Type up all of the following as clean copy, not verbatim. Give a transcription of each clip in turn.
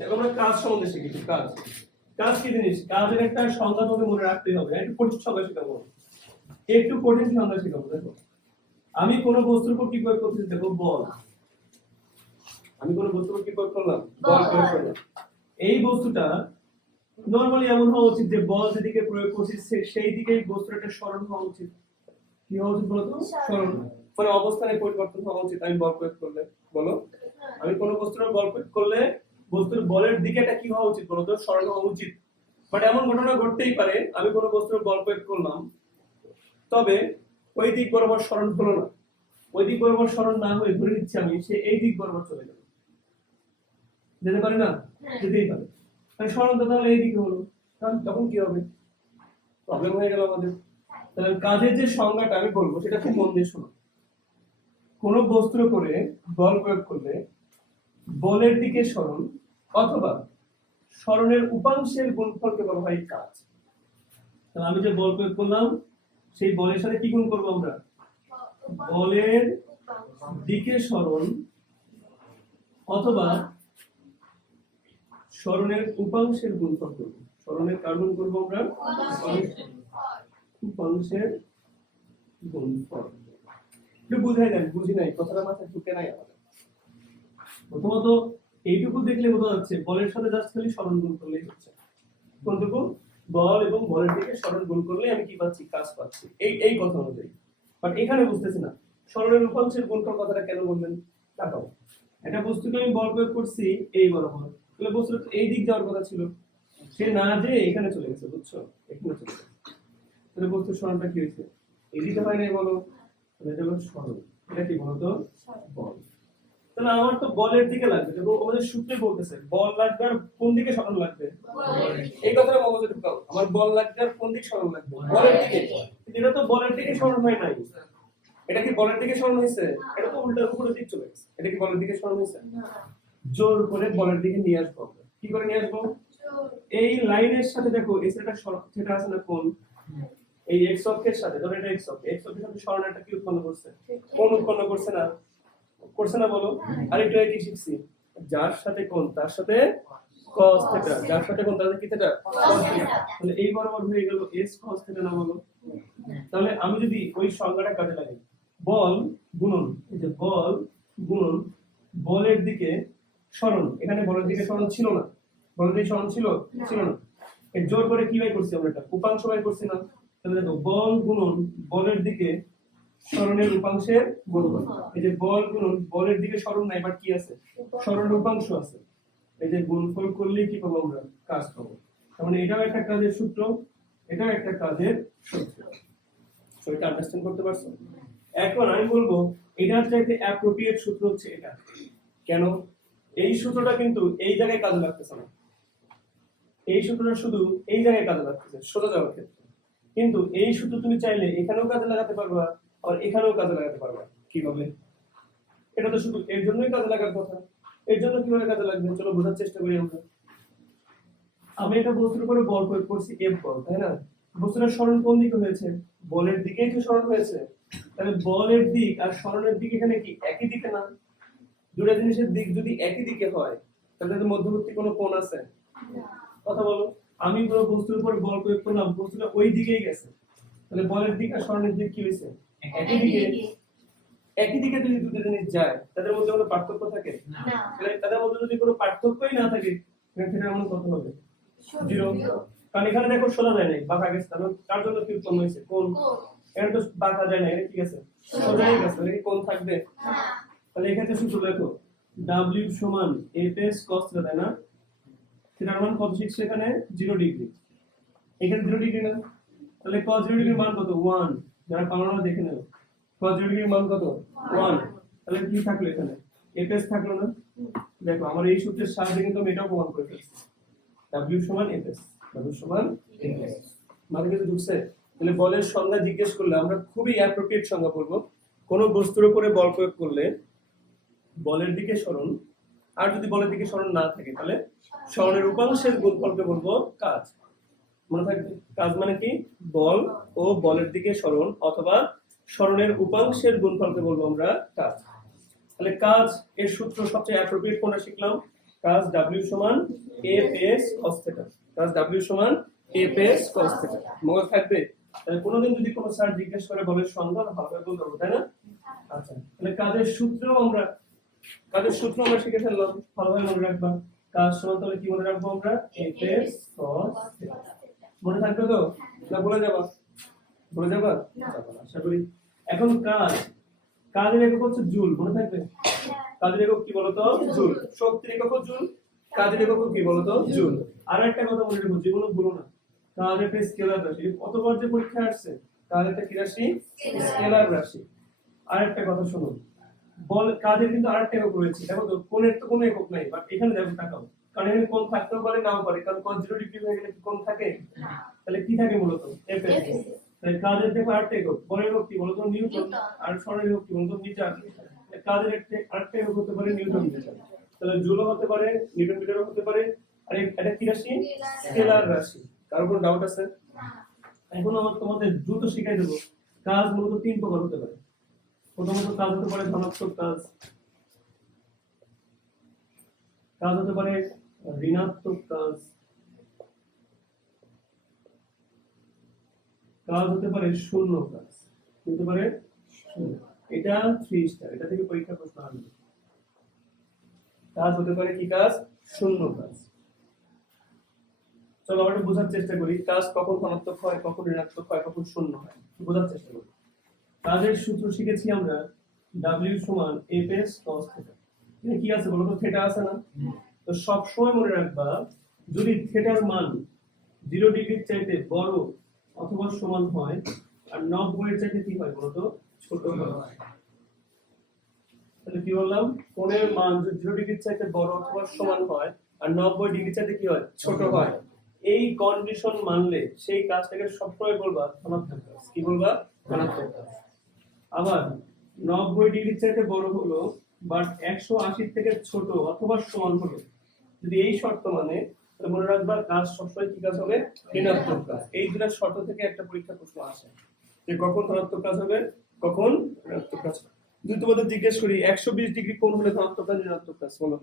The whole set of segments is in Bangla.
দেখো আমরা কাজ সম্বন্ধে শিখেছি। কাজ কাজ কি জিনিস? কাজের একটা সংজ্ঞা তোমাকে মনে রাখতে হবে। একটু কঠিন সংজ্ঞা শেখাবো, একটু কঠিন সংজ্ঞা শেখাবো। দেখো আমি কোন বস্তুর উপর কি প্রয়োগ করতেছি? দেখো বল। আমি কোন বস্তুর উপর কি প্রয়োগ করলাম? বল প্রয়োগ করলাম। এই বস্তুটা নরমালি এমন হওয়া উচিত যে বল যেদিকে প্রয়োগ করছি সেই দিকেই বস্তুর একটা সরণ হওয়া উচিত। কি হওয়া উচিত বলতো? সরণ। মানে অবস্থানে পরিবর্তন হওয়া উচিত আমি বল প্রয়োগ করলে। বলো, আমি কোন বস্তুর উপর বল প্রয়োগ করলে বস্তুর বলের দিকেটা কি হওয়া উচিত বলতো? সরণ হওয়া উচিত। বাট এমন ঘটনা ঘটতেই পারে আমি কোন বস্তুর বল প্রয়োগ করলাম, তবে ওই দিক বরাবর সরণ হলো না। ওই দিক বরাবর সরণ না হয়ে ধরে নিচ্ছি আমি সে এই দিক বরাবর চলে গেল। যেতে পারে না? যেতেই পারে। তাহলে সরণটা তাহলে এই দিকে হলো, তখন কি হবে? প্রবলেম হয়ে গেল আমাদের। তাহলে কাজের যে সংজ্ঞাটা আমি বলবো সেটা খুব মন দিয়ে শোনো। কোন বস্তুর উপরে বল প্রয়োগ করলে বলের দিকে সরণ অথবা সরণের উপাংশের গুণফলকে বলা হয় কাজ। তাহলে আমি যে বল প্রয়োগ করলাম সেই বলের সাথে কি গুণ করবো আমরা? বলের দিকে সরণ অথবা সরণের উপাংশের গুণফল করব। সরণের কার গুণ করবো আমরা? উপাংশের গুণফল। একটু বুঝাই দেন, বুঝি নাই, কথাটা মাথায় ঢুকে নাই আমাদের। প্রথমত এইটুকু দেখলে বোঝা যাচ্ছে বলের সাথে জাস্ট খালি সরণ গুণ করলেই হচ্ছে। কোনটুকু? বল এবং বলের দিকে সরণ গুণ করলে আমি কি পাচ্ছি? কাজ পাচ্ছি। এই কথা অনুযায়ী। বাট এখানে বুঝতেছি না সরণের উপাংশের গুণফল কথাটা কেন বললেন? তাকাও, একটা বস্তুকে আমি বল প্রয়োগ করছি এই বরাবর, তাহলে বস্তুটা এই দিক যাওয়ার কথা ছিল, সে না যে এখানে চলে গেছে, বুঝছো? এখানে চলে গেছে। তাহলে বস্তুর সরণটা কি হয়েছে? এই দিকে হয় নাই বলো, তাহলে এটা হলো সরণ। এটা কি বলতো? বল। তাহলে আমার তো বলের দিকে লাগবে, দেখো আমাদের সূত্রে বলতেছে বল লাগবে আর কোন দিকে সরণ লাগবে? এই কথাটা মগজে ঢুকাও, আমার বল লাগবে আর কোন দিকে সরণ লাগবে? বলের দিকে। এটা তো বলের দিকে সরণ হয় নাই। এটা কি বলের দিকে সরণ হয়েছে? এটা তো উল্টার উপরের দিক চলে গেছে। এটা কি বলের দিকে সরণ হয়েছে? জোর করে বলের দিকে নিয়ে আসবো। কি করে নিয়ে আসবো? এই লাইনের সাথে দেখো এই সেটা সেটা আছে না কোন? এই x অক্ষের সাথে, ধরো এটা x অক্ষ, x অক্ষের সাথে সরণ একটা কি উৎপন্ন করছে? কোণ উৎপন্ন করছে না? করছে না বলো? আরেকটু কি শিখছি? যার সাথে কোণ তার সাথে cos θ, যার সাথে কোণ তার সাথে কি θ? cos θ। তাহলে এই বরাবর হয়ে গেল s cos θ না বলো? তাহলে আমি যদি ওই সংজ্ঞাটা কাজে লাগাই, বল গুণন, এই যে বল গুণন বলের দিকে সরণ, এখানে বলের দিকে সরণ ছিল না, বলের দিকে সরণ ছিল না, এই জোর করে কি বাই করছি আমরা? এটা উপাংশ বাই করছি না? তাহলে দেখো বল গুণন বলের দিকে সরণের উপাংশের গুণফল। এই যে বল গুণন বলের দিকে সরণ নাই, বাট কি আছে? সরণের উপাংশ আছে। এই যে গুণফল করলেই কি পাবো আমরা? কাজ পাবো। তার মানে এটাও একটা কাজের সূত্র, এটাও একটা কাজের সূত্র। সো এটা আন্ডারস্ট্যান্ড করতে পারছো? এখন আমি বলবো এটার চাইতে অ্যাপ্রোপ্রিয়েট সূত্র হচ্ছে এটা। কেন? এই সূত্রটা কিন্তু এই জায়গায় কাজে লাগতেছে না, এই সূত্রটা শুধু এই জায়গায় কাজে লাগতেছে সোজা যাওয়ার ক্ষেত্রে। কিন্তু এই সূত্র তুমি চাইলে এখানেও কাজে লাগাতে পারবা আর এখানেও কাজে লাগাতে পারবা। কিভাবে? এটা তো শুধু এর জন্যই কাজে লাগার কথা। এর জন্য কিভাবে কাজে লাগবে চলো বোঝার চেষ্টা করি আমরা। আমি একটা বস্তুর উপরে বল প্রয়োগ করছি F বল, তাই না? বস্তুটার সরণ কোন দিকে হয়েছে? বলের দিকেই তো সরণ হয়েছে। তাহলে বলের দিক আর সরণের দিক এখানে কি একই দিকে না? দুটো জিনিসের দিক যদি একই দিকে হয় তাহলে এর মধ্যবর্তী কোনো কোণ আছে? কথা বলো। আমি পুরো বস্তুর উপর বল প্রয়োগ করলাম, বস্তুটা ওই দিকেই গেছে, তাহলে বলের দিক আর সরণের দিক কি হয়েছে? একই দিকে। একই দিকে যদি দুটো জিনিস যায় তাদের মধ্যে কোনো পার্থক্য থাকে না? তাহলে তাদের মধ্যে যদি কোনো পার্থক্যই না থাকে সেটা এমন কত হবে? জিরো। কারণ এখানে দেখো সোজা যায় নাই, বাঁকা গেছে, তাহলে তার জন্য কি উৎপন্ন হয়েছে? কোণ। এখানে তো বাঁকা যায় না, এটা কি আছে? সোজাই গেছে, তাহলে কি কোণ থাকবে? তাহলে এখানে সূত্র লেখো W সমান f cos θ, তাই না? থিটার মান কত শিখছে এখানে? 0 ডিগ্রি। এখানে 0 ডিগ্রি না, তাহলে cos 0 ডিগ্রির মান কত? 1। যারা পারো দেখে নাও cos 0 ডিগ্রির মান কত? 1। তাহলে কি থাকলো এখানে? fs থাকলো না? দেখো আমার এই সূত্রের সাহায্যে কিন্তু আমি এটাও প্রমাণ করে ফেলছি। W সমান fs, W সমান fs। মানে কি ঢুকছে? তাহলে বলের সংজ্ঞা জিজ্ঞেস করলে আমরা খুবই অ্যাপ্রোপ্রিয়েট সংজ্ঞা বলবো। কোন বস্তুর উপরে বল প্রয়োগ করলে বলের দিকে সরণ, আর যদি বলের দিকে সরণ না থাকে তাহলে সরণের উপাংশের গুণফলকে বলবো কাজ। মনে থাকবে কাজ মানে কি? বল ও বলের দিকে সরণ অথবা সরণের উপাংশের গুণফলকে বলবো আমরা কাজ। তাহলে কাজ এর সূত্র সবচেয়ে অ্যাপ্রোপ্রিয়েট কোনটা শিখলাম? কাজ W সমান F S cos থিটা, কাজ W সমান F S cos থিটা। মনে থাকবে? তাহলে কোনোদিন যদি কোনো স্যার জিজ্ঞেস করে বলের সংজ্ঞা ভালোভাবে বলতে হবে, তাই না? আচ্ছা, তাহলে কাজের সূত্র আমরা শিখে ফেললাম, ভালোভাবে মনে রাখবা। কাজ সমান তাহলে কি মনে রাখবো আমরা? F S cos theta. মনে থাকবে তো? না ভুলে যাবা? ভুলে যাবা? আশা করি। এখন কাজের একক হচ্ছে জুল, মনে থাকবে? কাজের একক কি বলতো? জুল। শক্তির একক জুল, কাজের একক কি বলতো? জুল। আর একটা কথা মনে রাখবো, যেগুলো ভুলো না, কাজ একটা স্কেলার রাশি। কতবার যে পরীক্ষা আসছে, কাজ একটা কি রাশি? স্কেলার রাশি। আর একটা কথা শোনো, কাজের কিন্তু আরেকটা একক রয়েছে। দেখো তো, কোণের তো কোনো একক নাই, বাট এখানে দেখো তাকাও, কারণ এখানে কোণ থাকতেও পারে নাও পারে, কারণ cos 0 ডিগ্রি হয়ে গেলে কি কোণ থাকে? তাহলে কি থাকে মূলত? F S। তাহলে কাজের দেখো আরেকটা একক, বলের একক কি বলতো? নিউটন। আর সরলের একক কি বলতো? মিটার। কাজের আরেকটা একক হতে পারে নিউটন মিটার। তাহলে জুলও হতে পারে, নিউটন মিটারও হতে পারে। আর এটা কি রাশি? স্কেলার রাশি। কারো কোনো ডাউট আছে? এখন আমার তোমাদের দ্রুত শিখাই দেবো, কাজ মূলত তিন প্রকার হতে পারে। প্রথমত কাজ হতে পারে ধনাত্মক কাজ, কাজ হতে পারে ঋণাত্মক কাজ, কাজ হতে পারে শূন্য কাজ, হতে পারে শূন্য। এটা 3 স্টার, এটা থেকে পরীক্ষা প্রশ্ন আসবে। কাজ হতে পারে কি কাজ? শূন্য কাজ। চলো আমরা বোঝার চেষ্টা করি, কাজ কখন ধনাত্মক হয়, কখন ঋণাত্মক হয়, কখন শূন্য হয়, বোঝার চেষ্টা করি। কাজের সূত্র শিখেছি আমরা, W সমান F S cos থিটা। এখানে কি আছে বলো তো? থিটা আছে না? তো সব সময় মনে রাখবা, যদি থিটার মান 0 ডিগ্রির চাইতে বড় অথবা সমান হয়, আর 90 এর চাইতে কি হয় বলো তো? ছোট হয়। তাহলে কি বললাম? কোণের মান যদি 0 ডিগ্রির চাইতে বড় অথবা সমান হয়, আর 90 ডিগ্রির চাইতে কি হয়? ছোট হয়। এই কন্ডিশন মানলে সেই কাজটাকে সবসময় বলবা ধনাত্মক কাজ। কি বলবা? ধনাত্মক কাজ। আবার 90 ডিগ্রির চাইতে বড় হলো, বাট 180 থেকে ছোট অথবা সমান হলো, যদি এই শর্ত মানে, তাহলে মনে রাখবা কাজ সবসময় কি কাজ হবে? ঋণাত্মক কাজ। এই দুটো শর্ত থেকে একটা পরীক্ষা প্রশ্ন আসে, যে কখন ধনাত্মক কাজ হবে, কখন ঋণাত্মক কাজ হবে। যদি তোমাদের জিজ্ঞেস করি 120 ডিগ্রি কোণ হলে ধনাত্মক কাজ ঋণাত্মক কাজ, বলো?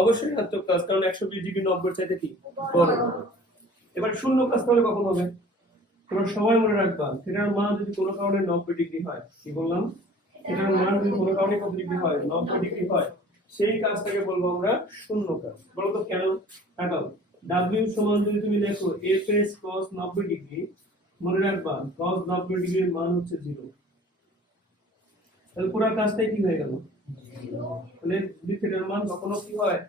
অবশ্যই ঋণাত্মক কাজ, কারণ 120 ডিগ্রি 90 এর চাইতে কি বড়। এবার শূন্য কাজ তাহলে কখন হবে? তোমরা সবাই মনে রাখবা, থিটার মান যদি কোনো কারণে 90 ডিগ্রি হয়, কি বললাম? থিটার মান যদি কোনো কারণে কত ডিগ্রি হয়? 90 ডিগ্রি হয়, সেই কাজটাকে বলবো আমরা শূন্য কাজ। বলো তো কেন? তাকাও, W সমান যদি তুমি দেখো F S cos 90 ডিগ্রি, মনে রাখবা cos 90 ডিগ্রির মান হচ্ছে 0। তাহলে পুরো কাজটাই কি হয়ে গেল? 0। তাহলে যদি থিটার মান কখনো কি হয়?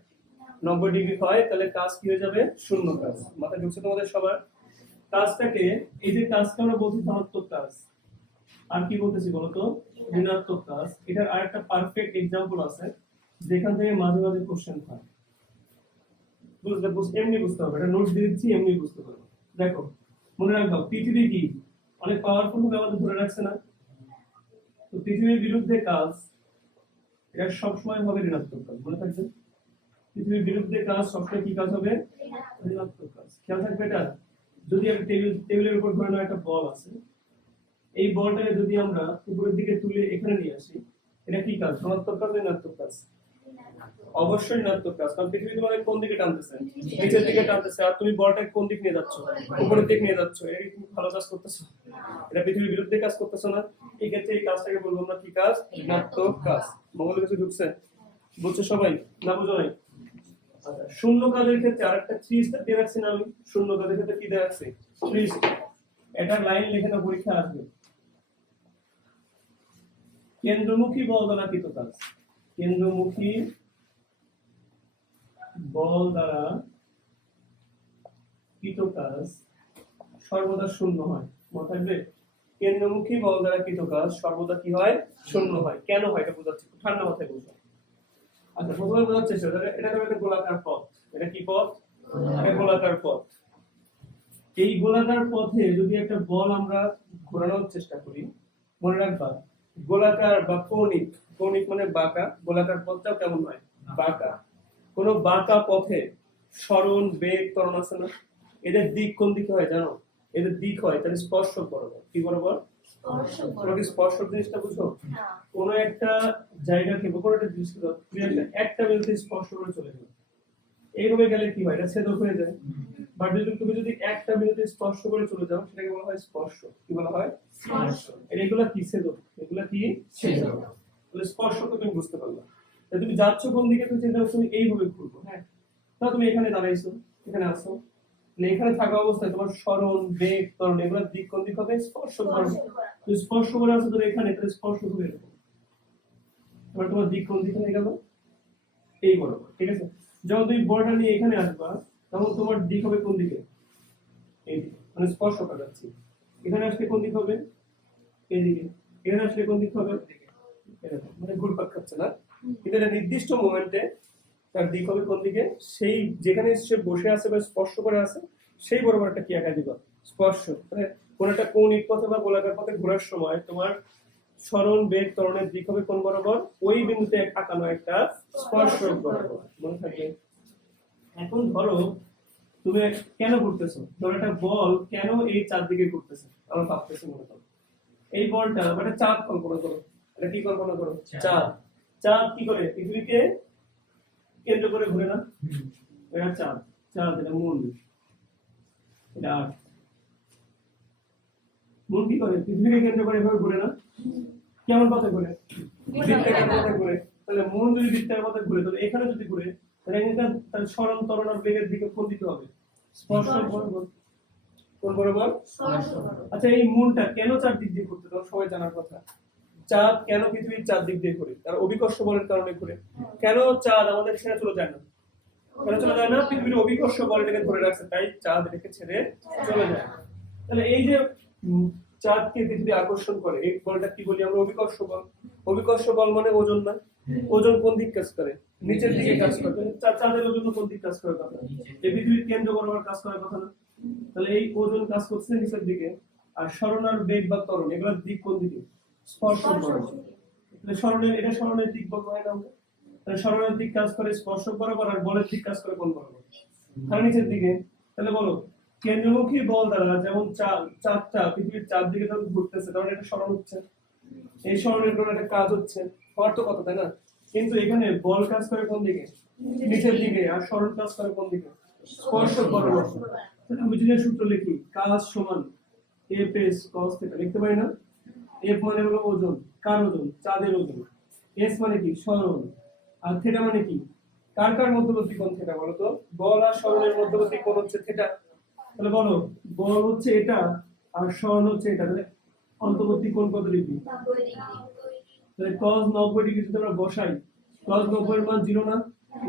90 ডিগ্রি হয়, তাহলে কাজ কি হয়ে যাবে? শূন্য কাজ। মাথায় ঢুকছে তোমাদের সবার? কাজটাকে, এই যে কাজকে আমরা বলছি ধনাত্মক কাজ, আর কি বলতেছি বলতো? ঋণাত্মক কাজ। এটার আরেকটা পারফেক্ট एग्जांपल আছে, যেখান থেকে মাঝে মাঝে কোশ্চেন হয়। এমনি বুঝতে হবে, এটা নোট দিয়ে দিচ্ছি, এমনি বুঝতে পারবে। দেখো, মনে রাখবা পৃথিবী কি অনেক পাওয়ারফুল ভাবে আমাদের ধরে রাখছে না? তো পৃথিবীর বিরুদ্ধে কাজ, এটা সবসময় হবে ঋণাত্মক কাজ, মনে থাকবে? পৃথিবীর বিরুদ্ধে কাজ সবসময় কি কাজ হবে? ঋণাত্মক কাজ। খেয়াল থাকবে এটা। যদি একটা টেবিলের উপর ধরে নাও একটা বল আছে, এই বলটাকে যদি আমরা উপরের দিকে তুলে এখানে নিয়ে আসি, এটা কি কাজ? ধনাত্মক কাজ, ঋণাত্মক কাজ? অবশ্যই ঋণাত্মক কাজ, কারণ পৃথিবী তোমাকে কোন দিকে টানতেছে? নিচের দিকে টানতেছে। আর তুমি বলটাকে কোন দিকে নিয়ে যাচ্ছ? উপরের দিকে নিয়ে যাচ্ছ। এটা কি তুমি ভালো কাজ করতেছো? এটা পৃথিবীর বিরুদ্ধে কাজ করতেছো না? এই ক্ষেত্রে এই কাজটাকে বলবো আমরা কি কাজ? ঋণাত্মক কাজ। মঙ্গলের কাছে ঢুকছে? বুঝছো সবাই না? বুঝো নাই? আচ্ছা, শূন্য কাজের ক্ষেত্রে আরেকটা 3 স্টার দিয়ে রাখছি না আমি? শূন্য কাজের ক্ষেত্রে কি দেয়া আছে? 3 স্টার। এটা লাইন লিখে না, পরীক্ষা আসবে। কেন্দ্রমুখী বল দ্বারা কৃত কাজ, কেন্দ্রমুখী বল দ্বারা কৃত কাজ সর্বদা শূন্য হয়। মনে থাকবে? কেন্দ্রমুখী বল দ্বারা কৃত কাজ সর্বদা কি হয়? শূন্য হয়। কেন হয় এটা বোঝাচ্ছি, ঠান্ডা মাথায় বুঝো। আচ্ছা, প্রথমে বোঝার চেষ্টা করো, এটা একটা গোলাকার পথ। এটা কি পথ? এটা গোলাকার পথ। এই গোলাকার পথে যদি একটা বল আমরা ঘোরানোর চেষ্টা করি, মনে রাখবা গোলাকার বা কৌণিক, কৌণিক মানে বাঁকা, গোলাকার পথটাও কেমন হয়? বাঁকা। কোন বাঁকা পথে সরণ, বেগ, ত্বরণ আছে না? এদের দিক কোন দিকে হয় জানো? এদের দিক হয় তাহলে স্পর্শক বরাবর। কি বরাবর? তোমরা কি স্পর্শক জিনিসটা বুঝো? কোন একটা জায়গাকে বা কোনো একটা জিনিসকে তুমি একটা বিন্দুতে স্পর্শ করে চলে যাবে, এইভাবে গেলে কি হয়, এটা ছেদক হয়ে যায়। বাট তুমি যদি একটা বিন্দুতে স্পর্শ করে চলে যাও সেটাকে বলা হয় স্পর্শ। কি বলা হয়? স্পর্শ। এগুলা কি ছেদক, এগুলা কি ছেদক। তাহলে স্পর্শকে তুমি বুঝতে পারলা। তুমি যাচ্ছ কোন দিকে, তুমি চিন্তা করছো এইভাবে ঘুরবো, হ্যাঁ, তা তুমি এখানে দাঁড়াইছো, এখানে আসো, এখানে থাকা অবস্থায় তোমার স্মরণ, বেগ, ত্বরণ এগুলোর দিক কোন দিক হবে? স্পর্শ করে। তুমি স্পর্শ করে আসো ধরে এখানে, তাহলে স্পর্শ করে এরকম। এবার তোমার দিক কোন দিকে হয়ে গেল? এই বরাবর, ঠিক আছে? যখন তুমি বলটা নিয়ে এখানে আসবা তখন তোমার দিক হবে কোন দিকে? এই দিকে, মানে স্পর্শ কাটাচ্ছি। এখানে আসলে কোন দিক হবে? এই দিকে। এখানে আসলে কোন দিক হবে? এরকম, মানে ঘুরপাক খাচ্ছে না, কিন্তু এটা নির্দিষ্ট মোমেন্টে তার দিক হবে কোন দিকে? সেই যেখানে সে বসে আছে বা স্পর্শ করে আছে সেই বরাবর একটা কি আঁকা দিবা? স্পর্শ। মানে কোন একটা কৌণিক পথে বা গোলাকার পথে ঘোরার সময় তোমার স্মরণ, বেগ, ত্বরণের দিক হবে কোন বরাবর? ওই বিন্দুতে আঁকানো একটা স্পর্শ বরাবর, মনে থাকবে। এখন ধরো তুমি কেন ঘুরতেছো, ধরো একটা বল কেন এই চারদিকে ঘুরতেছে আমরা ভাবতেছি, মনে করো এই বলটা একটা চাঁদ কল্পনা করো। এটা কি কল্পনা করো? চাঁদ। চাঁদ কি করে? পৃথিবীকে কেন্দ্র করে ঘুরে না? এটা চাঁদ, চাঁদ এটা মূল, এটা আর্থ। মূল কি করে? পৃথিবীকে কেন্দ্র করে এভাবে ঘুরে না? কেমন পথে ঘুরে? বৃত্তাকার পথে ঘুরে। তাহলে মূল যদি বৃত্তাকার পথে ঘুরে, তাহলে এখানে যদি ঘুরে, তাহলে এটা তার স্মরণ, ত্বরণ আর বেগের দিকে কোন দিকে হবে? স্পর্শ বরাবর। কোন বরাবর? আচ্ছা, এই মূলটা কেন চারদিক দিয়ে ঘুরতে, তোমার সবাই জানার কথা। চাঁদ কেন পৃথিবীর চারদিক দিয়ে ঘুরে? তার অভিকর্ষ বলের কারণে ঘুরে। কেন চাঁদ আমাদের ছেড়ে চলে যায় না? কেন চলে যায় না? পৃথিবীর অভিকর্ষ বল এটাকে ধরে রাখছে, তাই চাঁদ এটাকে ছেড়ে চলে যায়। তাহলে এই যে চাঁদকে পৃথিবী আকর্ষণ করে, এই বলটা কি বলি আমরা? অভিকর্ষ বল। অভিকর্ষ বল মানে ওজন না? ওজন কোন দিক কাজ করে? নিচের দিকে কাজ করে। চাঁদের ওজন কোন দিক কাজ করে? কথা এই পৃথিবীর কেন্দ্র বরাবর কাজ করার কথা না? তাহলে এই ওজন কাজ করছে নিচের দিকে, আর স্মরণ আর বেগ বা ত্বরণ এগুলোর দিক কোন দিকে? স্পর্শ বরাবর। তাহলে স্মরণের, এটা স্মরণের দিক বলবো হয় না আমরা? তাহলে স্মরণের দিক কাজ করে স্পর্শ বরাবর, আর বলের দিক কাজ করে কোন বরাবর? তাহলে নিচের দিকে। তাহলে বলো কেন্দ্রমুখী বল দ্বারা যেমন চাঁদটা পৃথিবীর চারদিকে যখন ঘুরতেছে তখন এটা স্মরণ হচ্ছে, এই স্মরণের কোনো একটা কাজ হচ্ছে, হওয়ার তো কথা, তাই না? কিন্তু এখানে বল কাজ করে কোন দিকে? নিচের দিকে। আর স্মরণ কাজ করে কোন দিকে? স্পর্শ বরাবর। আমি যদি সূত্র লিখি, কাজ সমান এফ এস কস থিটা, লিখতে পারি না? এফ মানে হলো ওজন, কার ওজন? চাঁদের ওজন। এস মানে কি? স্মরণ। আর থিটা মানে কি? কার কার মধ্যবর্তী কোণ থিটা বলো তো? বল আর স্মরণের মধ্যবর্তী কোণ হচ্ছে থিটা। তাহলে বলো বল হচ্ছে এটা আর স্মরণ হচ্ছে এটা, তাহলে অন্তর্বর্তী কোণ কত ডিগ্রি? 90 ডিগ্রি। তাহলে cos 90 ডিগ্রি যদি আমরা বসাই, cos 90 এর মান 0 না?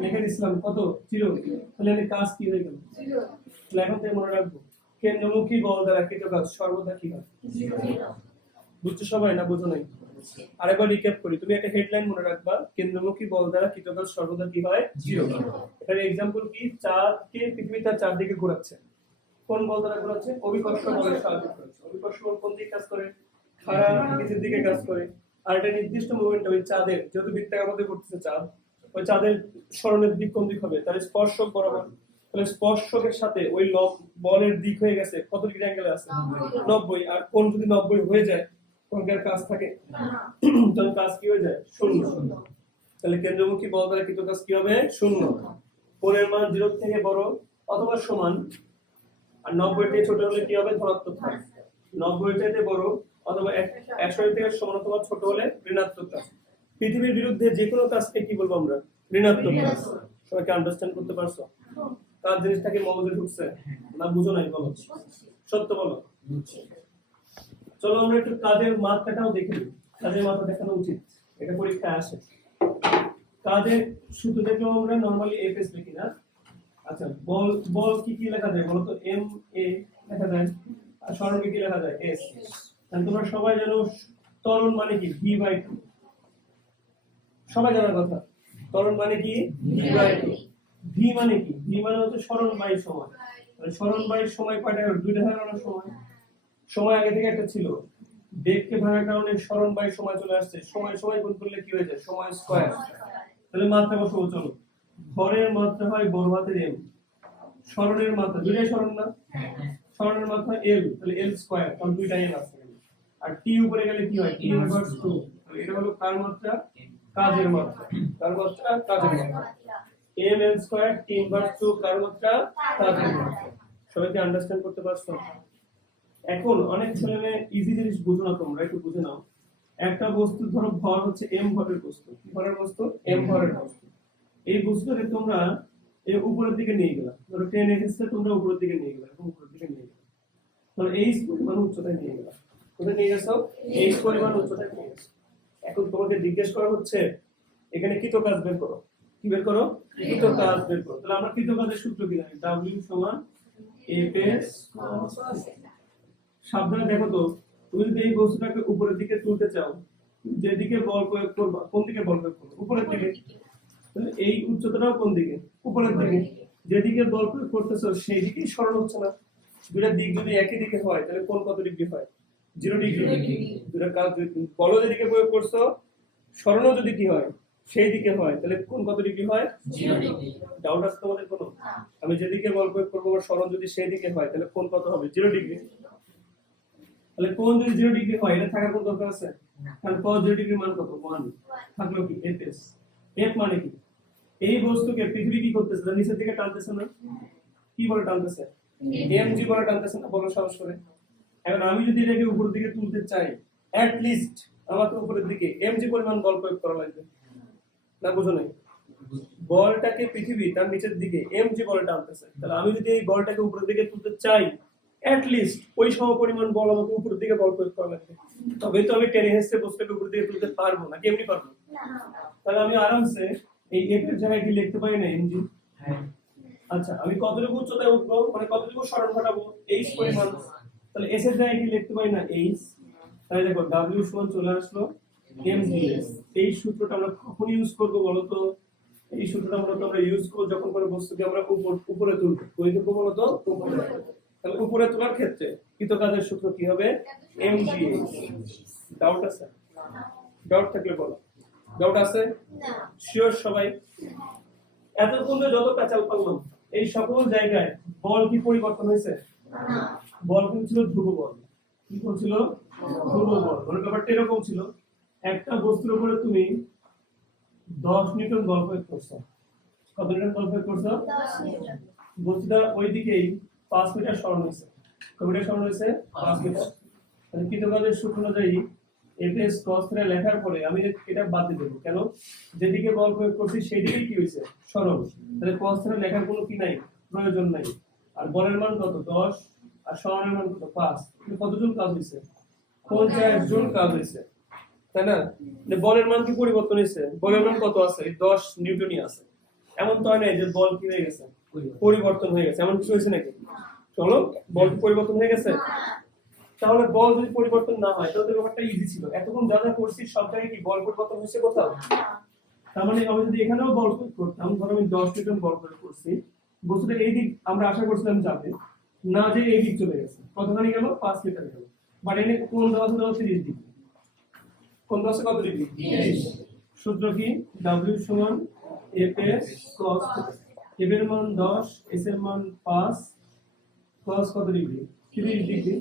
লিখে দিছিলাম কত? 0। তাহলে এর কাজ কি হয়ে গেল? 0। তাহলে এখন থেকে মনে রাখবো কেন্দ্রমুখী বল দ্বারা কৃত কাজ সর্বদা কি হয়? 0। বুঝছো সবাই না বুঝো নাই? আরেকবার রিক্যাপ করি, তুমি একটা হেডলাইন মনে রাখবা, কেন্দ্রমুখী বল দ্বারা কৃত কাজ সর্বদা কি হয়? 0। এটার एग्जांपल কি? চাঁদকে পৃথিবী তার চারদিকে ঘোরাচ্ছে, কোন বল দ্বারা ঘোরাচ্ছে? অভিকর্ষ বলের সাহায্যে ঘোরাচ্ছে। অভিকর্ষ বল কোন দিকে কাজ করে? খাড়া নিচের দিকে কাজ করে। আর এটা নির্দিষ্ট মোমেন্টে ওই চাঁদের, যেহেতু বৃত্তাকার মধ্যে ঘুরতেছে চাঁদ, ওই চাঁদের স্মরণের দিক কোন দিক হবে? তাহলে স্পর্শক বরাবর। তাহলে স্পর্শকের সাথে ওই বলের দিক হয়ে গেছে কত ডিগ্রি অ্যাঙ্গেলে আছে? 90। আর কোন যদি 90 হয়ে যায় কোনটার কাজ থাকে? তখন কাজ কি হয়ে যায়? 0। তাহলে কেন্দ্রমুখী বল দ্বারা কৃত কাজ কি হবে? 0। কোণের মান 0 থেকে বড় অথবা সমান, আর 90 থেকে ছোট হলে কি হবে? ধনাত্মক হবে। 90 চাইতে বড় অথবা 100 থেকে সমান অথবা ছোট হলে ঋণাত্মক কাজ। পৃথিবীর বিরুদ্ধে যে কোনো কাজকে কি বলবো আমরা? ঋণাত্মক কাজ। সবাইকে আন্ডারস্ট্যান্ড করতে পারছো? কাজ জিনিসটাকে মগজে ঢুকছে না? বুঝো নাই? বলো সত্য বলো। চলো আমরা একটু কাজের মাত্রাটাও দেখে নিই। কাজের মাত্রা দেখানো উচিত, এটা পরীক্ষায় আসে। কাজের সূত্র দেখলেও আমরা নরমালি এফএস লিখি না? আচ্ছা, বল বল কি কি লেখা যায় বলো তো? এম এ লেখা যায়, আর স্মরণকে কি লেখা যায়? এস। তাহলে তোমরা সবাই জানো ত্বরণ মানে কি? V by two. সবাই জানার কথা, ত্বরণ মানে কি? V by two. ভি মানে কি? ভি মানে হচ্ছে স্মরণ বাই সময়। তাহলে স্মরণ বাই সময় কয়টা হলো? দুইটা হয়ে গেল। সময়, সময় আগে থেকে একটা ছিল, বেগকে ভাঙার কারণে স্মরণ বাই সময় চলে আসছে। সময় সময় গুণ করলে কি হয়ে যায়? সময় স্কয়ার। তাহলে মাত্রা বসাবো। চলো, ভরের মাত্রা হয় বড় হাতের এম, স্মরণের মাত্রা দুইটাই স্মরণ না? স্মরণের মাত্রা এল, তাহলে এল স্কয়ার, কারণ দুইটা এল আছে। আর টি উপরে গেলে কি হয় টি ইনভার্স 2। এটা হলো কার মাত্রা কাজের মাত্রা কার মাত্রা কাজের মাত্রা m n স্কয়ার টি ইনভার্স 2 কার মাত্রা কাজের মাত্রা। সবাই কি আন্ডারস্ট্যান্ড করতে পারছো? এখন অনেক ছেলে মেয়ে ইজি জিনিস বুঝো না, তোমরা একটু বুঝে নাও। একটা বস্তু ধরো ভর হচ্ছে m ভরের বস্তু, কি ভরের বস্তু m ভরের বস্তু। এই বস্তুটাকে তোমরা এই উপরের দিকে নিয়ে গেলা, ধরো টেনে এসেছে তোমরা উপরের দিকে নিয়ে গেলা এবং উপরের দিকে নিয়ে গেলা, ধরো এই পরিমাণ উচ্চতায় নিয়ে গেলা। কোথায় নিয়ে গেছো? এই পরিমাণ উচ্চতায় নিয়ে গেছো। এখন তোমাকে জিজ্ঞেস করা হচ্ছে এখানে কৃত কাজ বের করো। কি বের করো? কৃত কাজ বের করো। তাহলে আমরা কৃত কাজের সূত্র কি জানি? W সমান F S cos θ। সাবধানে দেখো তো, তুমি যদি এই বস্তুটাকে উপরের দিকে তুলতে চাও, যেদিকে বল প্রয়োগ করবা, কোন দিকে বল প্রয়োগ করবে? উপরের দিকে। তাহলে এই উচ্চতাটাও কোন দিকে? উপরের দিকে। যেদিকে বল প্রয়োগ করতেছো সেই দিকেই সরণ হচ্ছে না। দুইটা দিক যদি একই দিকে হয় তাহলে কোন কত ডিগ্রি হয়? 0 ডিগ্রি। দুইটা কাজ বল যেদিকে প্রয়োগ করছো সরণও যদি কি হয় সেই দিকে হয় তাহলে কোন কত ডিগ্রি হয়? 0 ডিগ্রি। ডাউট আছে তোমাদের কোনো? আমি যেদিকে বল প্রয়োগ করবো আমার সরণ যদি সেই দিকে হয় তাহলে কোন কত হবে? 0 ডিগ্রি। তাহলে কোন যদি 0 ডিগ্রি হয় এটা থাকার কোনো দরকার আছে? তাহলে cos 0 ডিগ্রির মান কত? 1 থাকলো কি fs। f মানে কি? এই বস্তুকে পৃথিবী কি করতেছে? তার নিচের দিকে টানতেছে না? কি বলে টানতেছে? mg বলে টানতেছে না? বলো সাহস করে। এখন আমি যদি এটাকে উপরের দিকে তুলতে চাই অ্যাট লিস্ট আমাকে উপরের দিকে mg পরিমাণ বল প্রয়োগ করা লাগবে না? বুঝো নাই? বলটাকে পৃথিবী তার নিচের দিকে mg বলে টানতেছে, তাহলে আমি যদি এই বলটাকে উপরের দিকে তুলতে চাই অ্যাট লিস্ট ওই সমপরিমাণ বল আমাকে উপরের দিকে বল প্রয়োগ করা লাগবে, তবেই তো আমি টেনে হেসে বস্তুটাকে উপরের দিকে তুলতে পারবো। নাকি এমনি পারবো? তাহলে আমি আরামসে এই f এর জায়গায় কি লিখতে পারি না mg? আচ্ছা, আমি কতটুকু উচ্চতায় উঠবো মানে কতটুকু সরণ ঘটাবো? h পরিমাণ। তাহলে s এর জায়গায় কি লিখতে পারি না h? তাহলে দেখো w সমান চলে আসলো mgs। এই সূত্রটা আমরা কখন ইউজ করব বলো তো? এই সূত্রটা আমরা ইউজ করব যখন কোনো বস্তুকে আমরা উপরে তুলবো। কই দেবো বলো তো? উপরে। তাহলে উপরে তোলার ক্ষেত্রে কৃত কাজের সূত্র কি হবে? mgs। ডাউট আছে? ডাউট থাকলে বলো। ডাউট আছে? শিওর সবাই? এতক্ষণ যত প্যাচাল পারলাম এই সকল জায়গায় বল কি পরিবর্তন হয়েছে? বল কিন্তু ছিল ধ্রুব বল। কি ছিল? ধ্রুব বল। মানে ব্যাপারটা এরকম ছিল, একটা বস্তুর উপরে তুমি 10 নিউটন বল প্রয়োগ করছো। কত নিউটন বল প্রয়োগ করছো? 10 নিউটন। বস্তুটা ওইদিকেই 5 মিটার সরণ হয়েছে। কত মিটার সরণ হয়েছে? 5 মিটার। তাহলে কৃত কাজের সূত্র অনুযায়ী fs cos θ লেখার পরে আমি এটা বাদ দিয়ে দেবো। কেন? যেদিকে বল প্রয়োগ করছি সেই দিকেই কি হয়েছে? সরণ। তাহলে cos θ লেখার কোনো কি নাই, প্রয়োজন নাই। আর বলের মান কত? 10 আর সরণের মান কত? 5। তাহলে কতজন কাজ হয়েছে? 50 জন কাজ হয়েছে, তাই না? মানে বলের মান কি পরিবর্তন হয়েছে? বলের মান কত আছে? 10 নিউটনই আছে। এমন তো হয় না যে বল কি হয়ে গেছে? পরিবর্তন হয়ে গেছে, এমন কিছু হয়েছে নাকি? চলো, বল কি পরিবর্তন হয়ে গেছে? তাহলে বল যদি পরিবর্তন না হয় তাহলে ব্যাপারটা ইজি ছিল। এতক্ষণ যা যা করছি সব জায়গায় কি বল পরিবর্তন হয়েছে কোথাও? তার মানে আমি যদি এখানেও বল প্রয়োগ করতাম, ধরো আমি 10 নিউটন বল প্রয়োগ করছি, বস্তুটা এই দিক আমরা আশা করছিলাম যাবে না, যে এই দিক চলে গেছে। কতখানি গেল? 5 মিটার গেল। বাট এনে কোন দেওয়া ছিল? 30 ডিগ্রি। কোন দেওয়া আছে? কত ডিগ্রি? 30। সূত্র কি? w সমান fs cos θ। f এর মান 10, s এর মান 5, cos কত ডিগ্রি? 30 ডিগ্রি।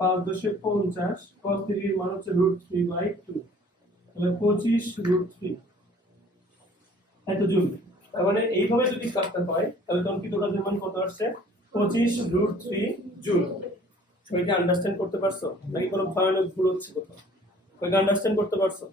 5 10 50, cos 3 এর মান হচ্ছে √3/2। তাহলে 25√3 এত জুল। তার মানে এইভাবে যদি কাজটা হয় তাহলে তখন কৃত কাজের মান কত আসছে? 25√3 জুল। সবাই কি আন্ডারস্ট্যান্ড করতে পারছো? নাকি কোনো ভয়ানক ভুল হচ্ছে কোথাও? সবাই আন্ডারস্ট্যান্ড করতে পারছো?